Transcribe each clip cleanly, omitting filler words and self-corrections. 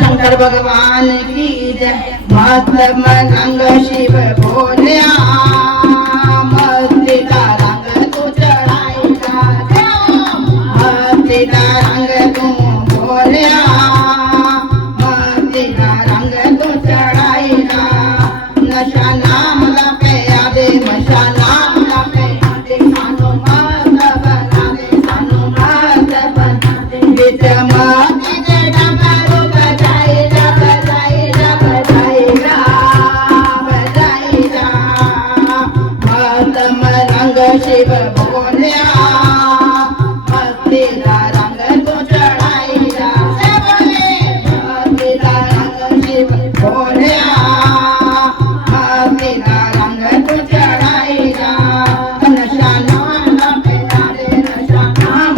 शंकर भगवान की जय। मस्त मलंग शिव बोलिया मस्ती का रंग तू चढ़ाएगा मस्ती का रंग तू बोलिया मस्ती का रंग तू चढ़ाएगा। नशा नाम लपे आदे नशा नाम लपे आदे सानू मस्त बना दे सानू मस्त बना दे। बिच मस्ती के डमरू बजाएगा बजाएगा बजाएगा बजाएगा। मस्त मलंग शिव बोलिया मस्ती का रंग तू चढ़ाएगा। से बोले मस्ती का रंग शिव बोलिया मस्ती का रंग तू चढ़ाएगा। नशा नाम लपे आदे नशा नाम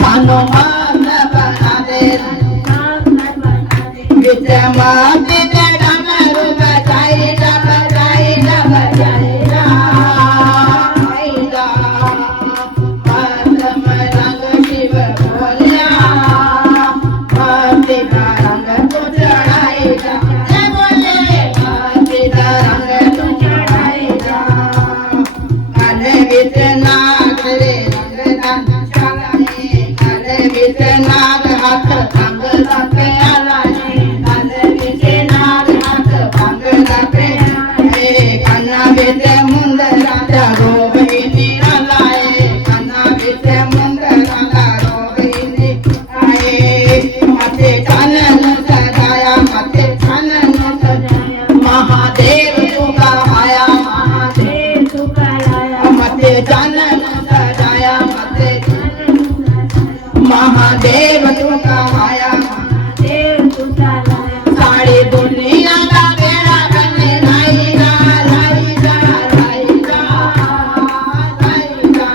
सानू मस्त बना दे बिच मस्ती के डमरू बजाएगा बजाएगा बजाएगा बजाएगा। मस्त मलंग शिव बोलिया मस्ती का रंग तू चढ़ाएगा। जय बोले मस्ती का रंग तू चढ़ाएगा। काले बिच नाग रे रंग चढ़ाए काले बिच नाग हाथ भंग रखे आलाए काले बिच नाग हाथ भंग रखे कन्ना बिच मुंद राजा रोहिणी आलाए कन्ना बिच मुंद राजा रोहिणी आए। मथे चानन सजाया मथे चानन सजाया महादेव तुका आया महादेव तुका आया। मथे चानन सजाया मथे महादेव तुका आया महादेव तुका आया। सारी दुनिया का बेड़ा बने लाएगा लाएगा लाएगा लाएगा।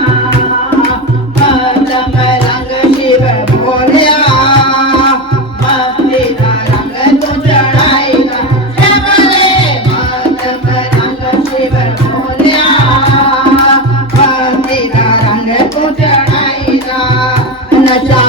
मस्त मलंग शिव बोलिया मस्ती का रंग तू चढ़ाएगा। जय बोले मस्त मलंग शिव बोलिया मस्ती का रंग तू चढ़ाएगा। नशा